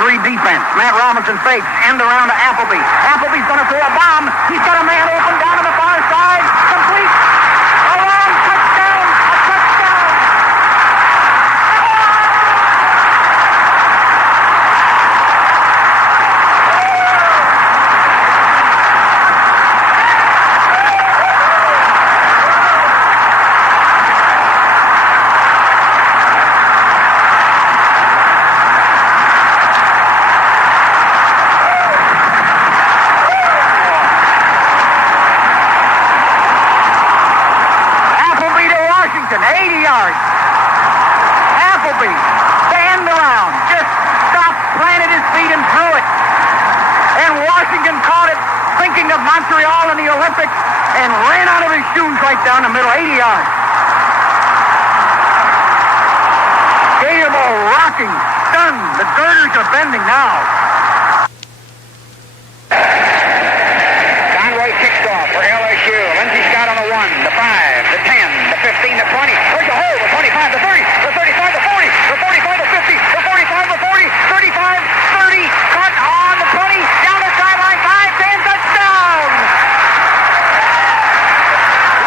three defense. Matt Robinson fakes. End around to Appleby. Appleby's going to throw a bomb. He's got a man open down on the far side. Complete. A long touchdown. A touchdown. Appleby, stand around, just stopped, planted his feet and threw it. And Washington caught it, thinking of Montreal in the Olympics, and ran out of his shoes right down the middle, 80 yards. Gator ball rocking, stunned. The girders are bending now. Conroy kicks off for LSU. Lindsey Scott on the 1, the 5, the 10, the 15, the 20. There's a hole, the 25, the 30, the 35, the 40, the 45, the 50, the 45, the 40, 35, 30, cut on the 20, down the sideline, 5, 10, touchdown!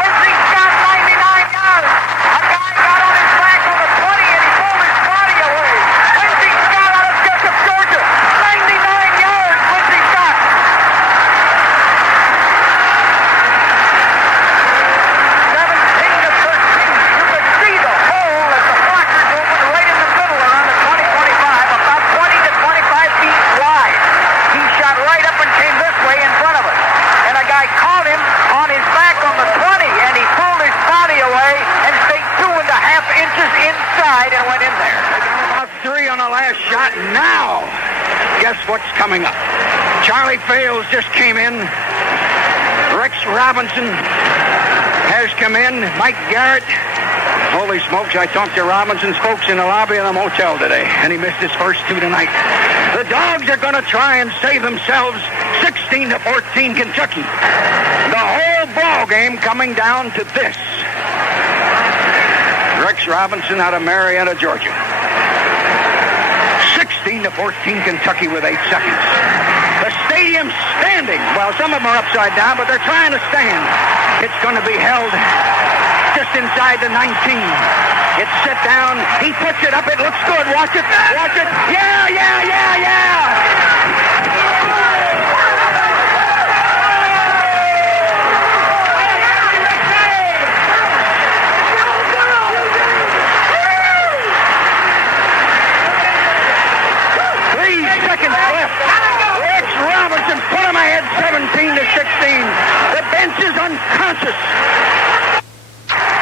Lindsey Scott, 99 yards. A guy got on his back on the 20 and he pulled his body away. Lindsey Scott out of Jessup, Georgia. 99 yards, Lindsey Scott. 2.5 inches inside and went in there. They got about 3 on the last shot. Now, guess what's coming up? Charlie Fales just came in. Rex Robinson has come in. Mike Garrett. Holy smokes, I talked to Robinson's folks in the lobby of the motel today, and he missed his first 2 tonight. The Dogs are going to try and save themselves 16-14 Kentucky. The whole ball game coming down to this. Rex Robinson out of Marietta, Georgia. 16-14 Kentucky with 8 seconds. The stadium's standing. Well, some of them are upside down, but they're trying to stand. It's going to be held just inside the 19. It's set down. He puts it up. It looks good. Watch it. Watch it. Yeah, yeah, yeah, yeah. Robinson put him ahead 17-16. The bench is unconscious.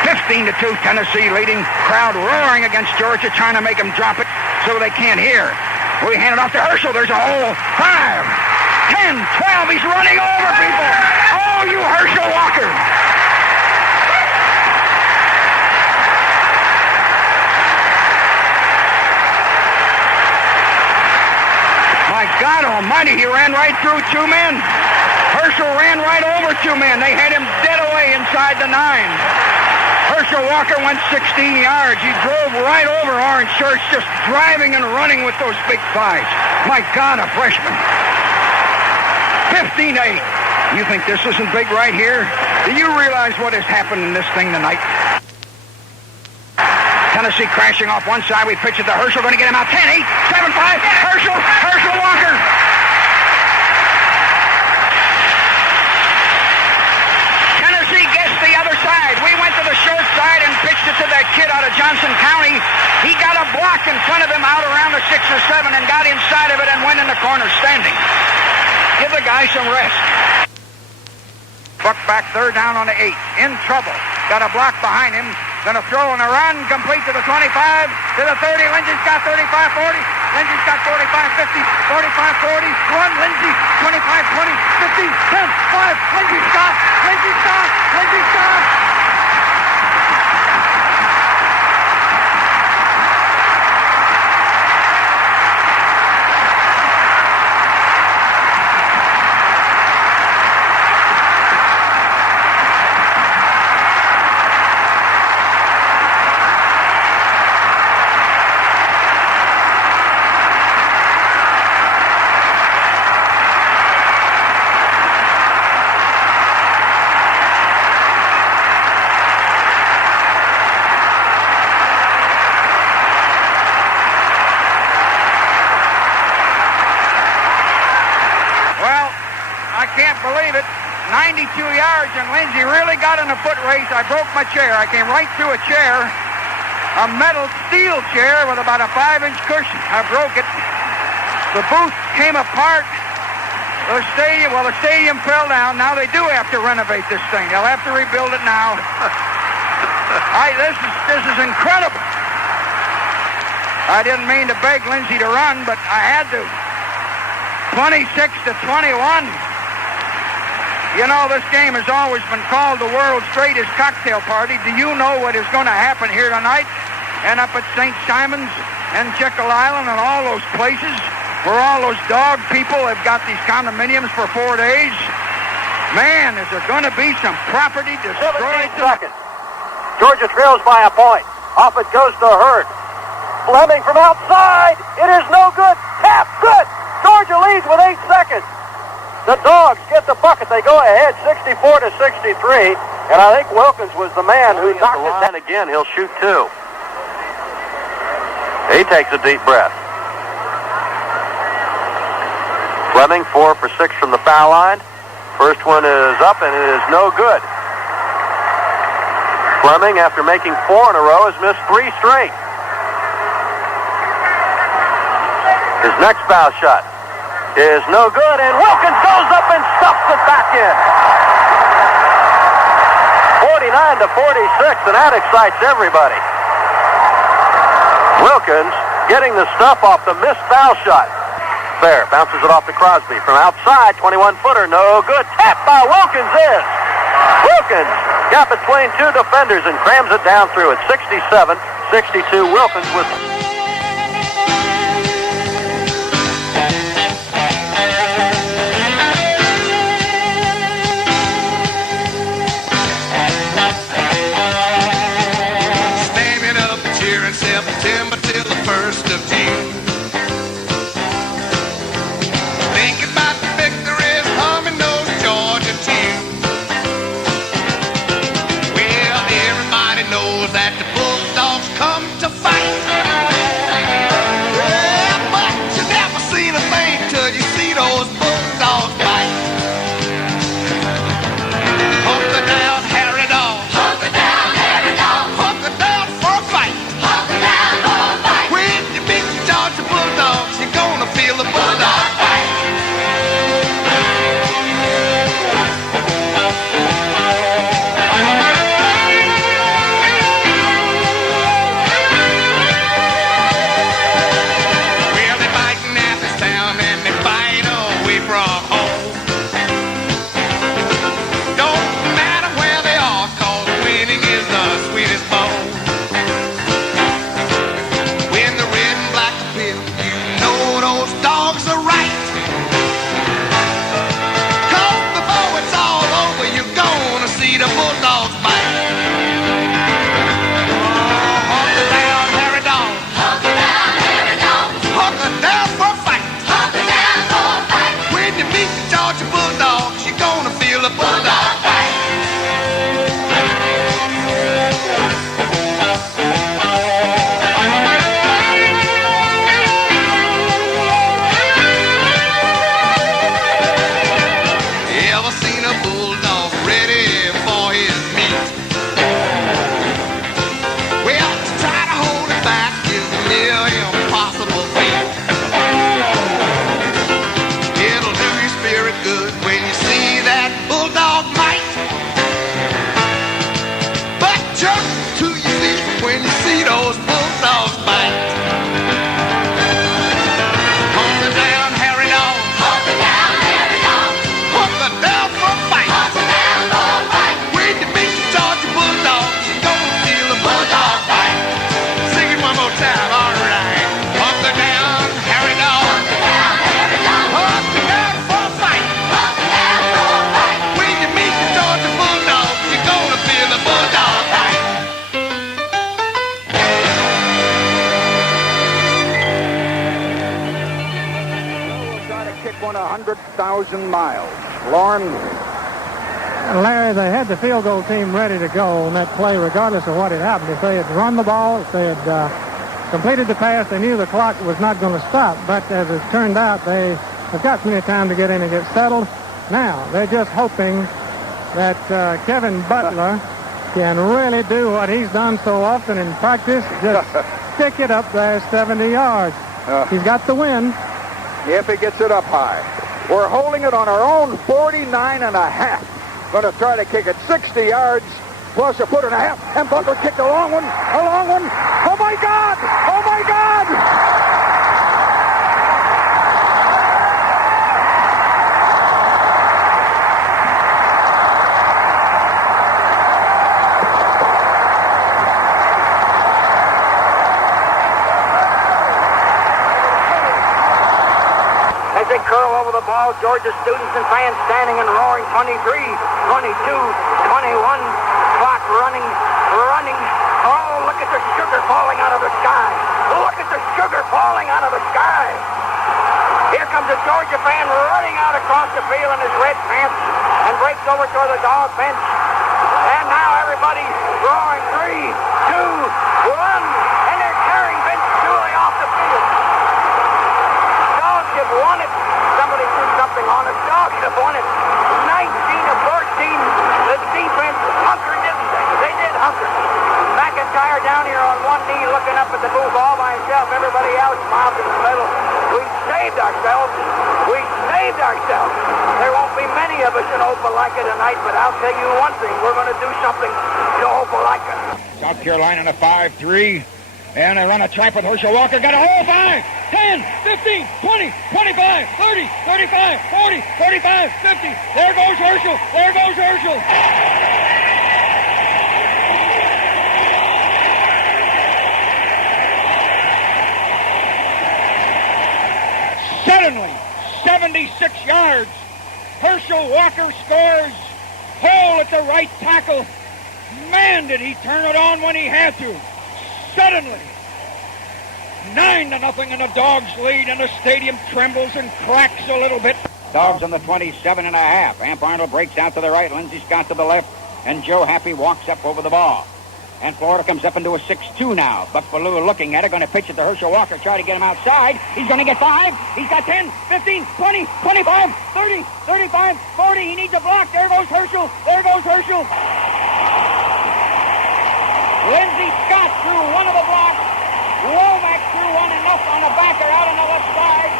15-2 Tennessee leading. Crowd roaring against Georgia, trying to make them drop it so they can't hear. We hand it off to Herschel. There's a hole. 5, 10, 12. He's running over people. Oh, you Herschel Walker. My God almighty, he ran right through 2 men. Herschel ran right over 2 men. They had him dead away inside the 9. Herschel Walker went 16 yards. He drove right over orange shirts, just driving and running with those big thighs. My God, a freshman. 15-8. You think this isn't big right here? Do you realize what has happened in this thing tonight? Tennessee crashing off one side. We pitch it to Herschel. Going to get him out. 10, 8, 7, 5. Herschel Walker. Tennessee gets the other side. We went to the short side and pitched it to that kid out of Johnson County. He got a block in front of him out around the 6 or 7 and got inside of it and went in the corner standing. Give the guy some rest. Buck back, 3rd down on the 8. In trouble. Got a block behind him. Going to throw on a run, complete to the 25, to the 30. Lindsey's got 35, 40. Lindsey's got 45, 50, 45, 40. Run, Lindsey, 25, 20, 50, 10, 5. Lindsey stop. Lindsey stop. Lindsey stop. believe it, 92 yards, and Lindsay really got in a foot race. I broke my chair. I came right through a chair, a metal steel chair with about a 5-inch cushion. I broke it. The booth came apart. The stadium fell down. Now they do have to renovate this thing. They'll have to rebuild it now. This is incredible. I didn't mean to beg Lindsay to run, but I had to. 26-21. You know, this game has always been called the world's greatest cocktail party. Do you know what is going to happen here tonight and up at St. Simon's and Jekyll Island and all those places where all those dog people have got these condominiums for 4 days? Man, is there going to be some property destroyed? 17 seconds. Georgia trails by a point. Off it goes to Hurd. Fleming from outside. It is no good. Tap. Good. Georgia leads with 8 seconds. The Dogs get the bucket. They go ahead 64-63. And I think Wilkins was the man who knocked it down. Again, he'll shoot 2. He takes a deep breath. Fleming 4 for 6 from the foul line. First one is up and it is no good. Fleming, after making 4 in a row, has missed 3 straight. His next foul shot is no good, and Wilkins goes up and stuffs it back in. 49-46, and that excites everybody. Wilkins getting the stuff off the missed foul shot. Fair bounces it off to Crosby from outside, 21-footer, no good. Tap by Wilkins is. Wilkins got between 2 defenders and crams it down through at 67-62. Wilkins with. September till the 1st of June. Thinking about the victories, humming those Georgia tunes. Well, everybody knows that the Bulldogs come to fight. Yeah, but you never seen a thing till you see those Bulldogs fight. Hunker down, Harry Dog. Hunker down, Harry Dog. Hunker down for a fight. When you beat the Georgia Bulldogs, you're gonna feel the Bulldog fight. Well, they fight in Athens town and they fight away from home. Don't matter where they are, 'cause winning is the sweetest bone. When the red and black appear, you know those dogs are right. 'Cause before it's all over, you're gonna see the Bulldogs bite. Hunker down, Harry Dog. Hunker down, Harry Dog. Hunker down for a fight. Hunker down for a fight. When you meet the Georgia Bulldogs, you're gonna feel the Bulldog fight. Ever seen a bulldog ready for his meat? Well, to try to hold it back is a near impossible feat. It'll do your spirit good when you see that bulldog might. But jump to your feet when you see those bulldogs bite. Hunker down, Harry Dog. Hunker down, Harry Dog. Hunker down for a fight. Hunker down for a fight. When you meet the Georgia Bulldogs, you're gonna feel a bulldog fight. Sing it one more time, all right. Hunker down, Harry Dog. Hunker down, Harry Dog. Hunker down for a fight. Hunker down for a fight. When you meet the Georgia Bulldogs, you're gonna feel a bulldog fight. We'll try to kick one 100,000 miles. Lauren? Larry, they had the field goal team ready to go on that play regardless of what had happened. If they had run the ball, if they had completed the pass, they knew the clock was not going to stop. But as it turned out, they have got plenty of time to get in and get settled. Now, they're just hoping that Kevin Butler can really do what he's done so often in practice, just stick it up there 70 yards. He's got the win. If he gets it up high. We're holding it on our own 49.5. Going to try to kick it 60 yards, plus a 1.5 foot, and Butler kicked a long one. Oh, my God! Oh, my God! As they curl over the ball, Georgia students and fans standing and roaring. 23, 22, 21, clock running. Oh, look at the sugar falling out of the sky. Look at the sugar falling out of the sky. Here comes a Georgia fan running out across the field in his red pants and breaks over toward the dog bench. And now everybody's roaring. 3, 2, 1, and they're carrying Vince Dooley off the field. Dogs have won it. Somebody threw something on us. Dogs have won it. 19 of 14. The defense hunkered, didn't they? They did hunker. McIntyre down here on one knee looking up at the booth all by himself. Everybody else mobbed in the middle. We saved ourselves. There won't be many of us in Opelika tonight, but I'll tell you one thing. We're going to do something to Opelika. South Carolina in a 5-3. And they run a trap with Herschel Walker. Got a hole. 5, 10, 15, 20, 25, 30, 35, 40, 35, 50. There goes Herschel. Suddenly, 76 yards. Herschel Walker scores. Hole at the right tackle. Man, did he turn it on when he had to. Suddenly, 9-0 and the Dogs lead, and the stadium trembles and cracks a little bit. Dogs on the 27.5. Amp Arnold breaks out to the right. Lindsey Scott to the left. And Joe Happy walks up over the ball. And Florida comes up into a 6-2 now. Buck Ballou looking at it, going to pitch it to Herschel Walker, try to get him outside. He's going to get 5. He's got 10, 15, 20, 25, 30, 35, 40. He needs a block. There goes Herschel. Lindsey Scott threw one of the blocks. Womack threw one enough on a backer out on the left side.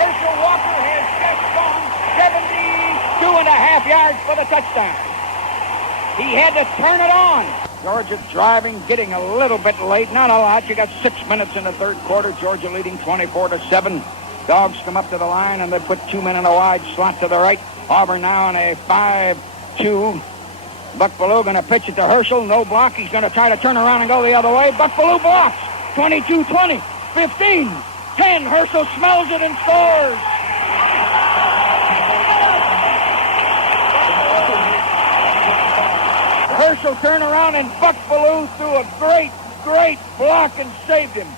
Herschel Walker has just gone 72.5 yards for the touchdown. He had to turn it on. Georgia driving, getting a little bit late. Not a lot. You got 6 minutes in the third quarter. Georgia leading 24-7. Dogs come up to the line, and they put 2 men in a wide slot to the right. Auburn now in a 5-2. Buck Ballou going to pitch it to Herschel. No block. He's going to try to turn around and go the other way. Buck Ballou blocks. 22-20. 15. 10. Herschel smells it and scores. Herschel turned around, and Buck Ballou threw a great block and saved him.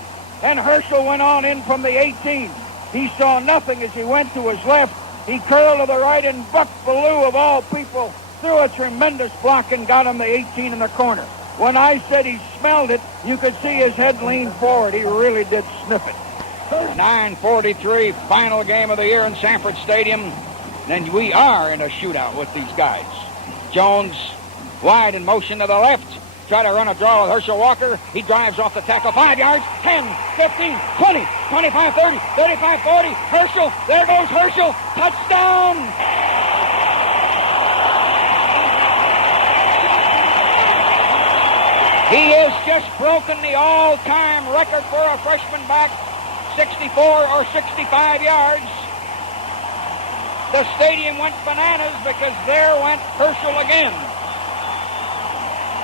And Herschel went on in from the 18. He saw nothing as he went to his left. He curled to the right, and Buck Ballou, of all people, threw a tremendous block and got him the 18 in the corner. When I said he smelled it, you could see his head lean forward. He really did sniff it. 9:43, final game of the year in Sanford Stadium. And we are in a shootout with these guys. Jones wide in motion to the left. Try to run a draw with Herschel Walker. He drives off the tackle. 5 yards. 10, 15, 20, 25, 30, 35, 40. Herschel. There goes Herschel. Touchdown. He has just broken the all-time record for a freshman back. 64 or 65 yards. The stadium went bananas because there went Herschel again.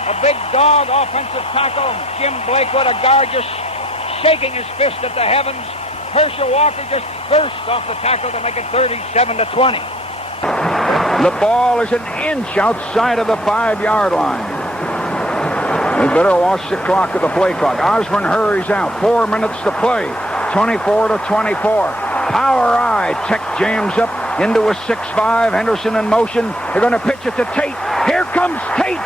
A big dog offensive tackle. Jim Blakewood, a guard, just shaking his fist at the heavens. Herschel Walker just burst off the tackle to make it 37-20. The ball is an inch outside of the 5-yard line. We better watch the clock of the play clock. Osborne hurries out. 4 minutes to play. 24-24. Power eye. Tech jams up into a 6-5. Henderson in motion. They're going to pitch it to Tate. Here comes Tate.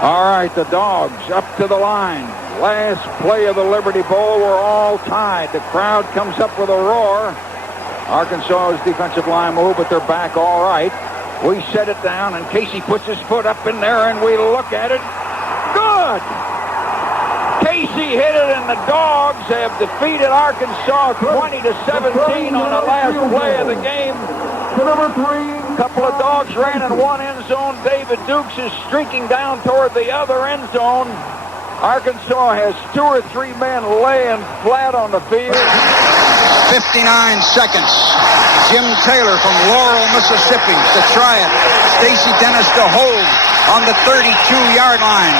All right, the Dogs up to the line. Last play of the Liberty Bowl. We're all tied. The crowd comes up with a roar. Arkansas's defensive line move, but they're back all right. We set it down, and Casey puts his foot up in there, and we look at it. Good! Casey hit it, and the Dogs have defeated Arkansas 20-17 on the last play of the game. A couple of Dogs ran in one end zone. David Dukes is streaking down toward the other end zone. Arkansas has 2 or 3 men laying flat on the field. 59 seconds. Jim Taylor from Laurel, Mississippi to try it. Stacy Dennis to hold on the 32-yard line.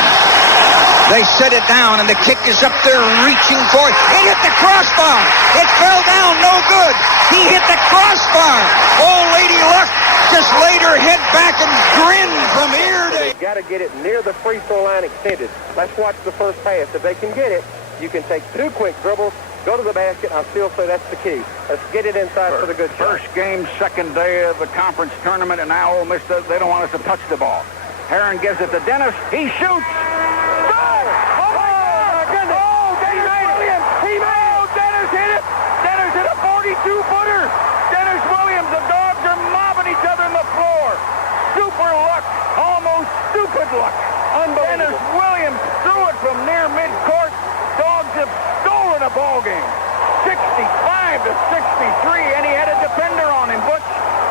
They set it down, and the kick is up there reaching for it. It hit the crossbar. It fell down, no good. He hit the crossbar. Old Lady Luck just laid her head back and grinned from ear to ear. Got to get it near the free throw line extended. Let's watch the first pass. If they can get it, you can take 2 quick dribbles, go to the basket. I still say that's the key. Let's get it inside for the good shot. First game, second day of the conference tournament, and now Ole Miss, they don't want us to touch the ball. Heron gives it to Dennis. He shoots. Dennis hit it. Dennis hit a 42-footer. Dennis Williams, the Dogs are mobbing each other on the floor. Super luck, almost stupid luck. Dennis Williams threw it from near midcourt. Dogs have stolen a ball game. 65-63, and he had a defender on him, Butch.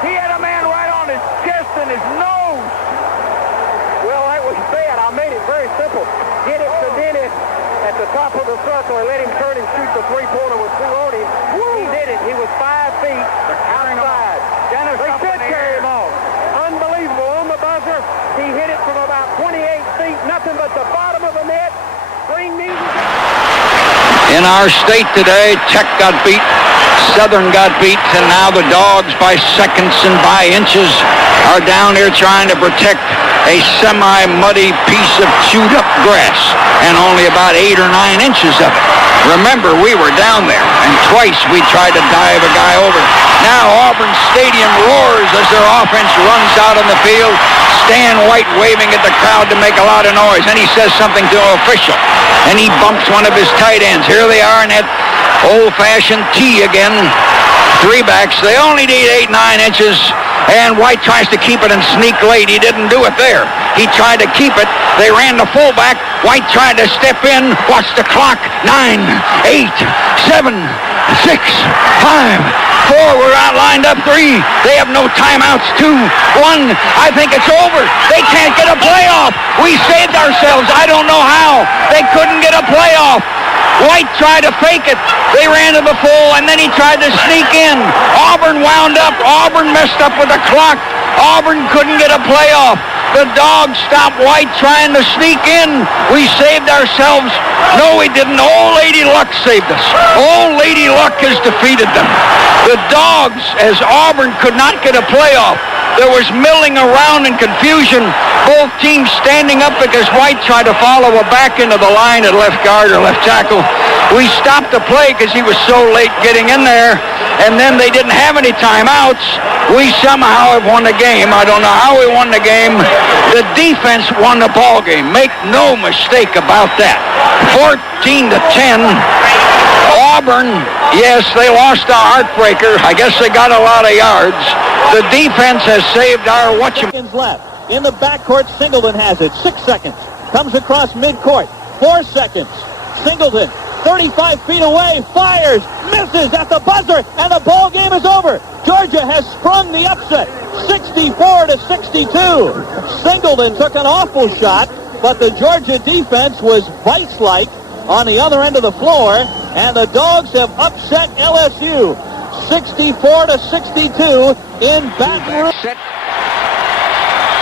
He had a man right on his chest and his nose. Well, that was bad. I made it very simple. Get it to Dennis at the top of the circle and let him turn and shoot the three-pointer with 2 on him. He did it. He was 5 feet outside. Dennis They should carry him off. Unbelievable. On the buzzer, he hit it from about 28 feet. Nothing but the bottom of the net. Green music. In our state today, Tech got beat, Southern got beat, and now the Dogs by seconds and by inches are down here trying to protect a semi-muddy piece of chewed-up grass, and only about 8 or 9 inches of it. Remember, we were down there, and twice we tried to dive a guy over. Now Auburn Stadium roars as their offense runs out on the field. Stan White waving at the crowd to make a lot of noise. Then he says something to an official, and he bumps one of his tight ends. Here they are in that old-fashioned tee again. 3 backs. They only need 8, 9 inches. And White tries to keep it and sneak late. He didn't do it there. He tried to keep it. They ran the fullback. White tried to step in. Watch the clock. 9, 8, 7, 6, 5, 4. We're out lined up 3. They have no timeouts. 2, 1. I think it's over. They can't get a playoff. We saved ourselves. I don't know how. They couldn't get a playoff. White tried to fake it. They ran to the full, and then he tried to sneak in. Auburn wound up. Auburn messed up with the clock. Auburn couldn't get a playoff. The Dogs stopped White trying to sneak in. We saved ourselves. No, we didn't. Old Lady Luck saved us. Old Lady Luck has defeated them. The Dogs, as Auburn could not get a playoff, there was milling around and confusion. Both teams standing up because White tried to follow a back into the line at left guard or left tackle. We stopped the play because he was so late getting in there, and then they didn't have any timeouts. We somehow have won the game. I don't know how we won the game. The defense won the ball game. Make no mistake about that. 14-10. Auburn, yes, they lost a heartbreaker. I guess they got a lot of yards. The defense has saved our seconds left. In the backcourt, Singleton has it. 6 seconds. Comes across midcourt. 4 seconds. Singleton, 35 feet away, fires, misses at the buzzer, and the ball game is over. Georgia has sprung the upset, 64-62. Singleton took an awful shot, but the Georgia defense was vice-like on the other end of the floor, and the Dogs have upset LSU, 64-62 in Baton Rouge.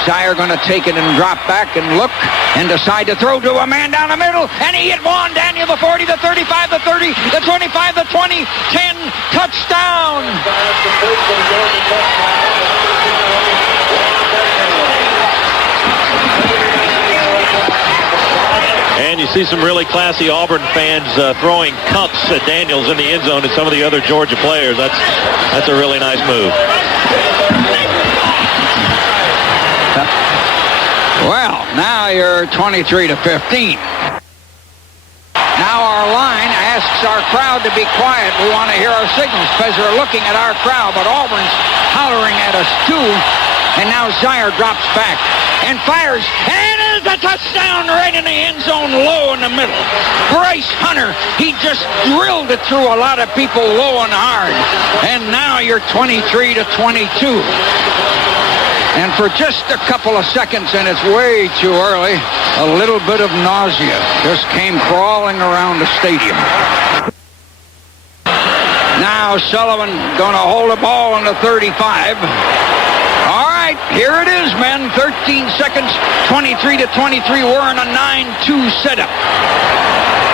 Shire going to take it and drop back and look and decide to throw to a man down the middle, and he hit Juan Daniel, the 40, the 35, the 30, the 25, the 20, 10, touchdown. And you see some really classy Auburn fans throwing cups at Daniels in the end zone and some of the other Georgia players. That's a really nice move. Well, now you're 23-15. Now our line asks our crowd to be quiet. We want to hear our signals because they're looking at our crowd, but Auburn's hollering at us too. And now Zier drops back and fires, and it's a touchdown right in the end zone, low in the middle. Bryce Hunter, he just drilled it through a lot of people low and hard. And now you're 23-22. And for just a couple of seconds, and it's way too early, a little bit of nausea just came crawling around the stadium. Now Sullivan going to hold the ball on the 35. All right, here it is, men. 13 seconds, 23-23. We're in a 9-2 setup.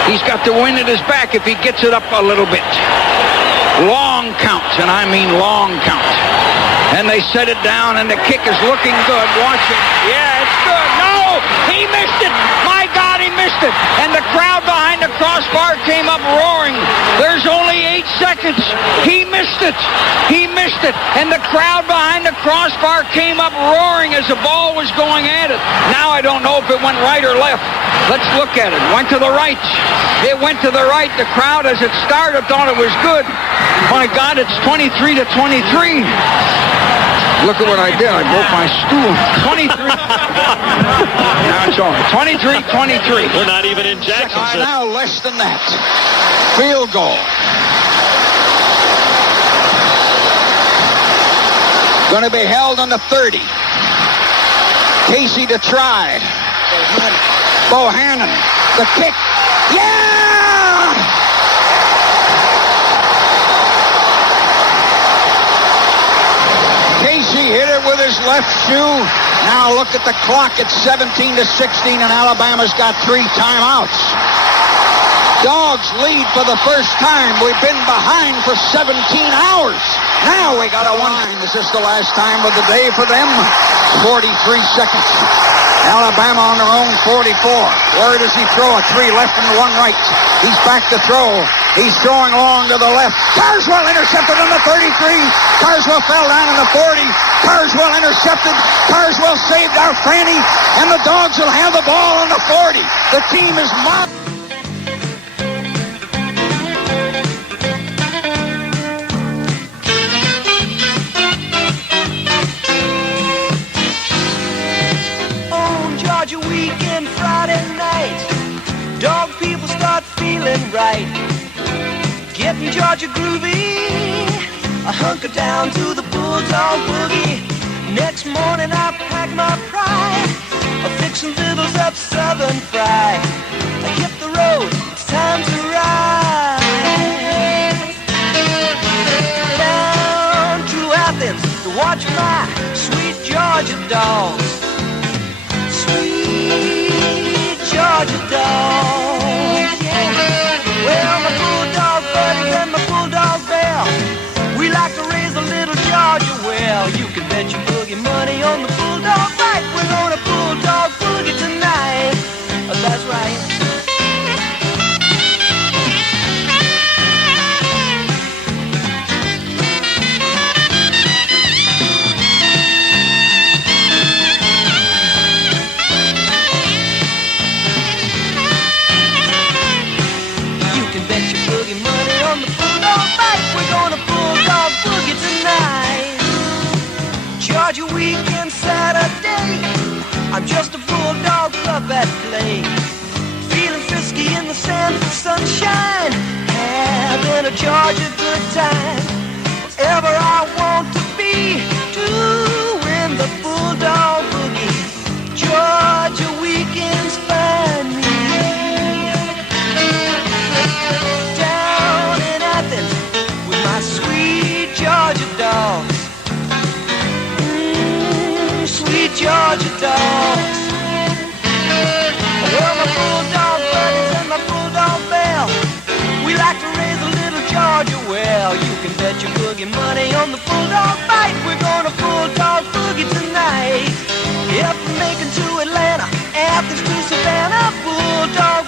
He's got the wind at his back if he gets it up a little bit. Long count, and I mean long count. And they set it down, and the kick is looking good. Watch it. Yeah, it's good. No! He missed it! My God, he missed it! And the crowd behind the crossbar came up roaring. There's only 8 seconds. He missed it! He missed it! And the crowd behind the crossbar came up roaring as the ball was going at it. Now I don't know if it went right or left. Let's look at it. Went to the right. It went to the right. The crowd, as it started, thought it was good. My God, it's 23-23. Look at what I did. I broke my stool. 23. Now it's over. 23-23. We're not even in Jackson. Now less than that. Field goal. Going to be held on the 30. Casey to try. Bohannon. The kick. Yeah! Casey hit it with his left shoe. Now look at the clock. It's 17-16, and Alabama's got 3 timeouts. Dogs lead for the first time. We've been behind for 17 hours. Now we got a 1. Is this the last time of the day for them? 43 seconds. Alabama on their own 44. Where does he throw? A 3 left and 1 right. He's back to throw. He's throwing long to the left. Carswell intercepted on the 33. Carswell fell down on the 40. Carswell intercepted. Carswell saved our Fanny. And the Dogs will have the ball on the 40. The team is marked. Georgia weekend, Friday night. Dog people start feeling right. Getting Georgia groovy. I hunker down to the Bulldog boogie. Next morning I pack my pride. I fix some vittles up Southern fried. I hit the road, it's time to ride. Down to Athens to watch my sweet Georgia dogs. Sweet Georgia dogs, yeah. Well, my Bulldog buddies and my Bulldog bell, we like to raise a little Georgia well. You can bet your boogie money on the Bulldog fight. We're gonna Bulldog boogie tonight. Oh, that's right. Georgia weekend Saturday, I'm just a Bulldog club at play. Feeling frisky in the sand and sunshine, having a Georgia good time. Wherever I want to be, doing the Bulldog boogie. Georgia weekends find me. Down in Athens with my sweet Georgia dogs. Sweet Georgia dogs. Well, my Bulldog buddies and my Bulldog bell, we like to raise a little Georgia well. You can bet your boogie money on the Bulldog fight. We're gonna Bulldog boogie tonight. Yep, from Macon to Atlanta, Athens to Savannah, Bulldog